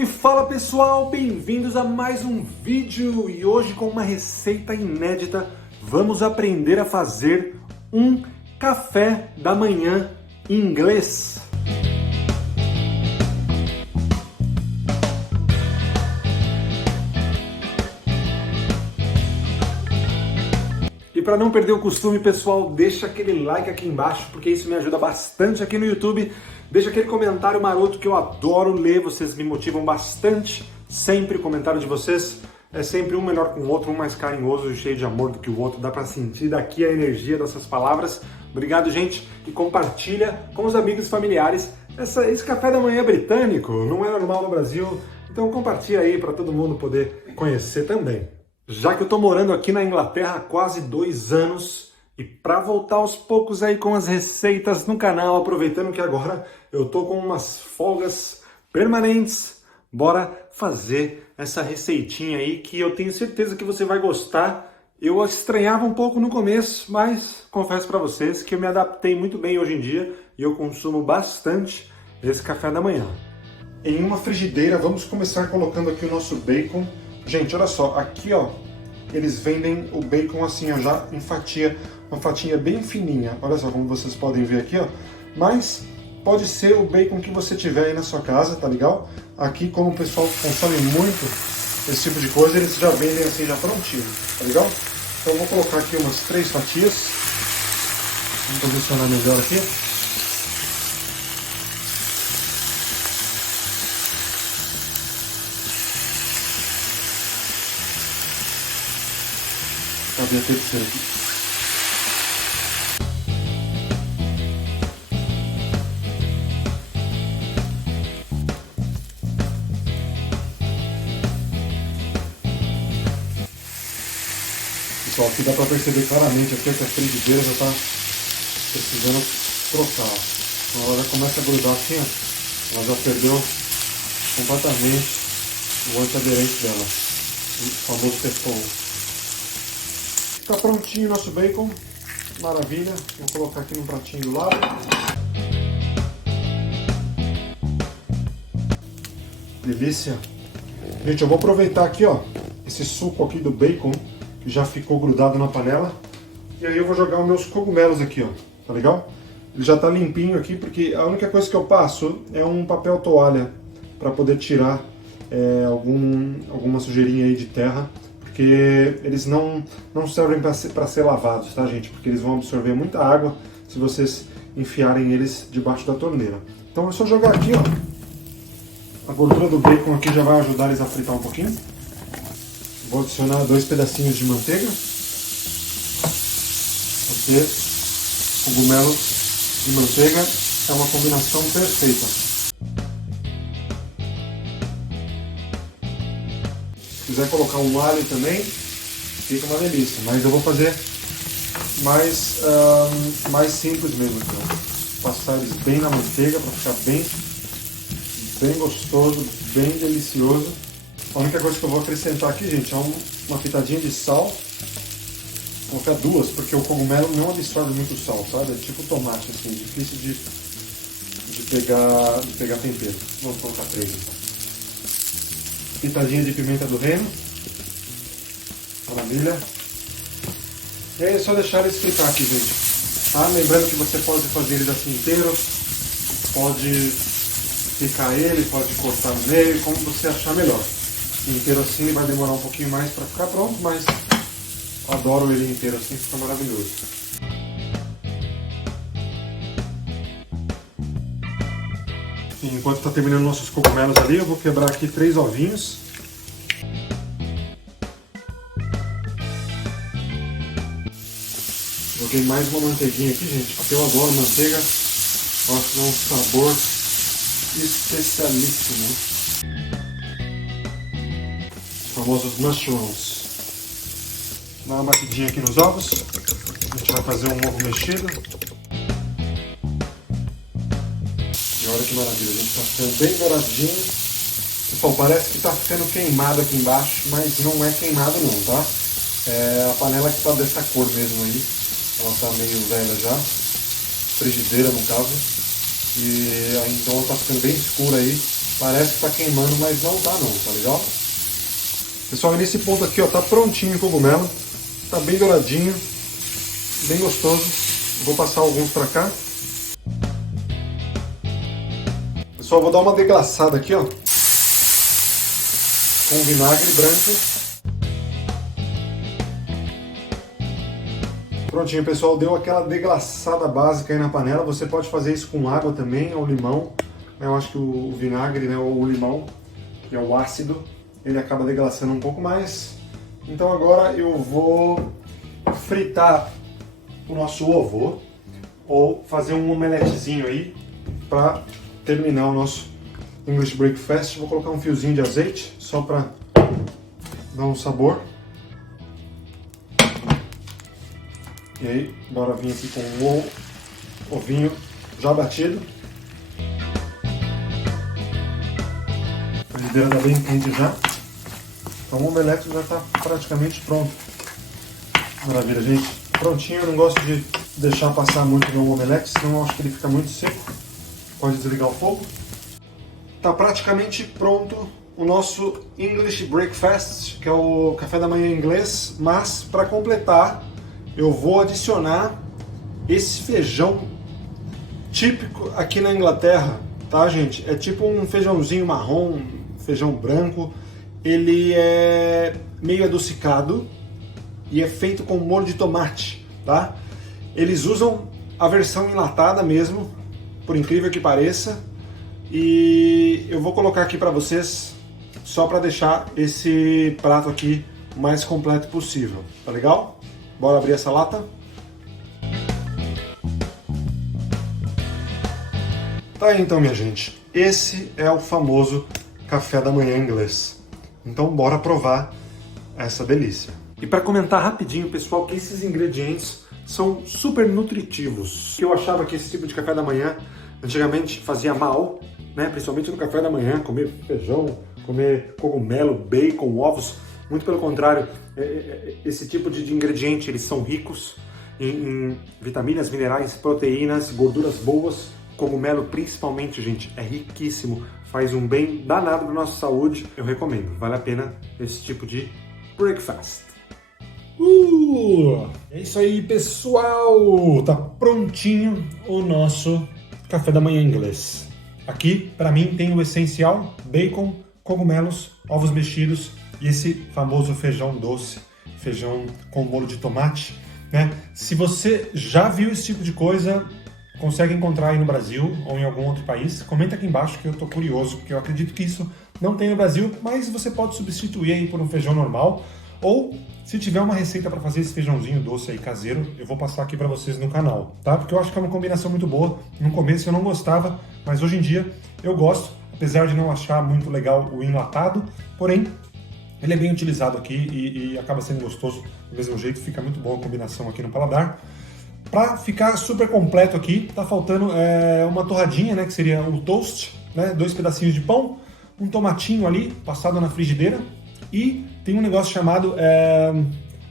E fala pessoal, bem-vindos a mais um vídeo e hoje com uma receita inédita vamos aprender a fazer um café da manhã inglês. E para não perder o costume, pessoal, deixa aquele like aqui embaixo, porque isso me ajuda bastante aqui no YouTube. Deixa aquele comentário maroto que eu adoro ler, vocês me motivam bastante. Sempre o comentário de vocês é sempre um melhor com o outro, um mais carinhoso e cheio de amor do que o outro. Dá para sentir daqui a energia dessas palavras. Obrigado, gente, e compartilha com os amigos e familiares esse café da manhã britânico. Não é normal no Brasil, então compartilha aí para todo mundo poder conhecer também. Já que eu tô morando aqui na Inglaterra há quase 2 anos e para voltar aos poucos aí com as receitas no canal, aproveitando que agora eu tô com umas folgas permanentes, bora fazer essa receitinha aí que eu tenho certeza que você vai gostar. Eu estranhava um pouco no começo, mas confesso para vocês que eu me adaptei muito bem hoje em dia e eu consumo bastante esse café da manhã. Em uma frigideira, vamos começar colocando aqui o nosso bacon. Gente, olha só, aqui ó, eles vendem o bacon assim, ó, já em fatia, uma fatia bem fininha. Olha só como vocês podem ver aqui, ó. Mas pode ser o bacon que você tiver aí na sua casa, tá legal? Aqui, como o pessoal consome muito esse tipo de coisa, eles já vendem assim, já prontinho, tá legal? Então eu vou colocar aqui umas 3 fatias. Vamos posicionar melhor aqui. Cadê a terceira aqui? Pessoal, aqui dá para perceber claramente aqui que a frigideira já está precisando trocar. Então ela já começa a grudar assim, ó. Ela já perdeu completamente o antiaderente dela, o famoso Teflon. Está prontinho o nosso bacon, maravilha. Vou colocar aqui no pratinho do lado. Delícia. Gente, eu vou aproveitar aqui, ó, esse suco aqui do bacon que já ficou grudado na panela. E aí eu vou jogar os meus cogumelos aqui, ó, tá legal? Ele já tá limpinho aqui, porque a única coisa que eu passo é um papel toalha para poder tirar alguma sujeirinha aí de terra. Porque eles não servem para ser lavados, tá, gente? Porque eles vão absorver muita água se vocês enfiarem eles debaixo da torneira. Então é só jogar aqui, ó. A gordura do bacon aqui já vai ajudar eles a fritar um pouquinho. Vou adicionar 2 pedacinhos de manteiga. Porque cogumelo e manteiga é uma combinação perfeita. Se quiser colocar um alho também, fica uma delícia. Mas eu vou fazer mais simples mesmo. Então. Passar eles bem na manteiga para ficar bem gostoso, bem delicioso. A única coisa que eu vou acrescentar aqui, gente, é uma pitadinha de sal. Vou colocar 2, porque o cogumelo não absorve muito sal, sabe? É tipo tomate, assim, difícil de pegar tempero. Vamos colocar 3 então. Pitadinha de pimenta do reino. Maravilha. E aí é só deixar eles fritar aqui, gente. Tá? Lembrando que você pode fazer eles assim inteiros, pode picar ele, pode cortar no meio, como você achar melhor. Inteiro assim vai demorar um pouquinho mais para ficar pronto, mas adoro ele inteiro assim, fica maravilhoso. Enquanto está terminando nossos cogumelos ali, eu vou quebrar aqui 3 ovinhos. Joguei mais uma manteiguinha aqui, gente, porque eu adoro manteiga. Acho que dá um sabor especialíssimo. Os famosos mushrooms. Dá uma batidinha aqui nos ovos. A gente vai fazer um ovo mexido. Olha que maravilha, a gente está ficando bem douradinho. Pessoal, parece que está ficando queimado aqui embaixo, mas não é queimado não, tá? É a panela que está dessa cor mesmo aí. Ela está meio velha já. Frigideira no caso. E aí, então ela está ficando bem escura aí. Parece que tá queimando, mas não tá não, tá legal? Pessoal, e nesse ponto aqui, ó, tá prontinho o cogumelo. Tá bem douradinho, bem gostoso. Vou passar alguns pra cá. Pessoal, vou dar uma deglaçada aqui, ó, com vinagre branco. Prontinho, pessoal, deu aquela deglaçada básica aí na panela. Você pode fazer isso com água também, ou limão. Eu acho que o vinagre, né, ou o limão, que é o ácido, ele acaba deglaçando um pouco mais. Então agora eu vou fritar o nosso ovo, ou fazer um omeletezinho aí, para terminar o nosso English Breakfast. Vou colocar um fiozinho de azeite, só para dar um sabor. E aí, bora vir aqui com o ovinho já batido. A frigideira está bem quente já. Então o omelete já está praticamente pronto. Maravilha, gente. Prontinho, eu não gosto de deixar passar muito no omelete, senão eu acho que ele fica muito seco. Pode desligar o fogo. Está praticamente pronto o nosso English Breakfast, que é o café da manhã inglês, mas para completar, eu vou adicionar esse feijão típico aqui na Inglaterra, tá, gente? É tipo um feijãozinho marrom, feijão branco. Ele é meio adocicado e é feito com molho de tomate, tá? Eles usam a versão enlatada mesmo, por incrível que pareça. E eu vou colocar aqui para vocês, só para deixar esse prato aqui o mais completo possível, tá legal? Bora abrir essa lata? Tá aí então, minha gente. Esse é o famoso café da manhã inglês. Então bora provar essa delícia. E para comentar rapidinho, pessoal, que esses ingredientes são super nutritivos. Eu achava que esse tipo de café da manhã antigamente fazia mal, né? Principalmente no café da manhã, comer feijão, comer cogumelo, bacon, ovos. Muito pelo contrário, esse tipo de ingrediente, eles são ricos em vitaminas, minerais, proteínas, gorduras boas. Cogumelo principalmente, gente, é riquíssimo, faz um bem danado para nossa saúde. Eu recomendo, vale a pena esse tipo de breakfast. É isso aí, pessoal! Tá prontinho o nosso café da manhã inglês. Aqui, para mim, tem o essencial: bacon, cogumelos, ovos mexidos e esse famoso feijão doce, feijão com molho de tomate, né? Se você já viu esse tipo de coisa, consegue encontrar aí no Brasil ou em algum outro país, comenta aqui embaixo que eu tô curioso, porque eu acredito que isso não tem no Brasil, mas você pode substituir aí por um feijão normal, ou se tiver uma receita para fazer esse feijãozinho doce aí caseiro, eu vou passar aqui para vocês no canal, tá? Porque eu acho que é uma combinação muito boa. No começo eu não gostava, mas hoje em dia eu gosto, apesar de não achar muito legal o enlatado, porém ele é bem utilizado aqui e acaba sendo gostoso do mesmo jeito, fica muito boa a combinação aqui no paladar. Para ficar super completo aqui, tá faltando uma torradinha, né, que seria o toast, né, 2 pedacinhos de pão, um tomatinho ali passado na frigideira e tem um negócio chamado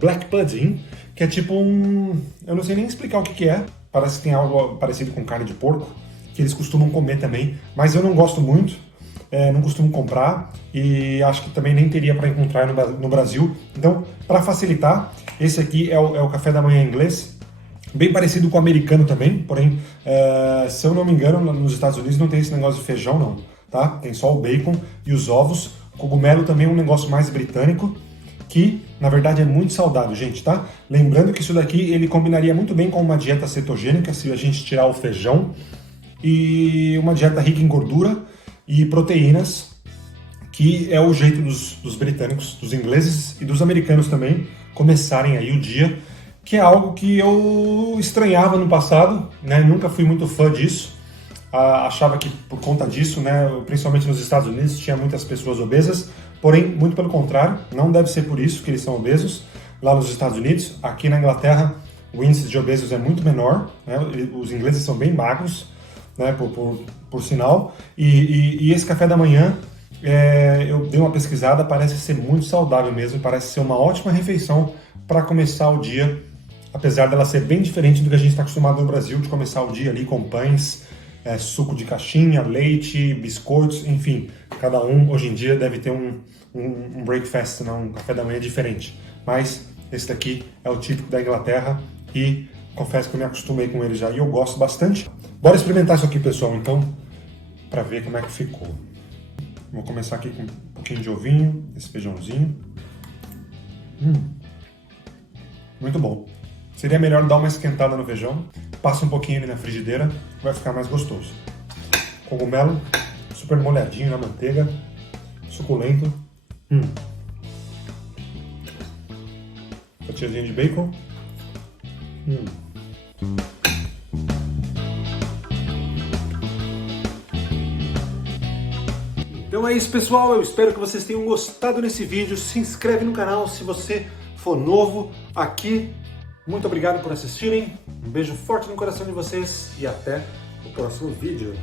black pudding, que é tipo eu não sei nem explicar o que é, parece que tem algo parecido com carne de porco, que eles costumam comer também, mas eu não gosto muito, não costumo comprar e acho que também nem teria para encontrar no Brasil. Então, para facilitar, esse aqui é o café da manhã inglês. Bem parecido com o americano também, porém, se eu não me engano, nos Estados Unidos não tem esse negócio de feijão não, tá? Tem só o bacon e os ovos. Cogumelo também é um negócio mais britânico, que na verdade é muito saudável, gente, tá? Lembrando que isso daqui ele combinaria muito bem com uma dieta cetogênica, se a gente tirar o feijão, e uma dieta rica em gordura e proteínas, que é o jeito dos britânicos, dos ingleses e dos americanos também começarem aí o dia, que é algo que eu estranhava no passado, né? Nunca fui muito fã disso. Achava que por conta disso, né, principalmente nos Estados Unidos, tinha muitas pessoas obesas, porém, muito pelo contrário, não deve ser por isso que eles são obesos lá nos Estados Unidos. Aqui na Inglaterra, o índice de obesos é muito menor, né? Os ingleses são bem magros, né, por sinal, e esse café da manhã, eu dei uma pesquisada, parece ser muito saudável mesmo, parece ser uma ótima refeição para começar o dia, apesar dela ser bem diferente do que a gente está acostumado no Brasil, de começar o dia ali com pães suco de caixinha, leite, biscoitos, enfim. Cada um, hoje em dia, deve ter um breakfast, né? Um café da manhã diferente. Mas esse daqui é o típico da Inglaterra e confesso que eu me acostumei com ele já e eu gosto bastante. Bora experimentar isso aqui, pessoal, então, para ver como é que ficou. Vou começar aqui com um pouquinho de ovinho, esse feijãozinho. Muito bom. Seria melhor dar uma esquentada no feijão, passa um pouquinho ele na frigideira, vai ficar mais gostoso. Cogumelo, super molhadinho na manteiga, suculento. Fatiazinha de bacon. Então é isso, pessoal, eu espero que vocês tenham gostado desse vídeo. Se inscreve no canal se você for novo aqui. Muito obrigado por assistirem, um beijo forte no coração de vocês e até o próximo vídeo.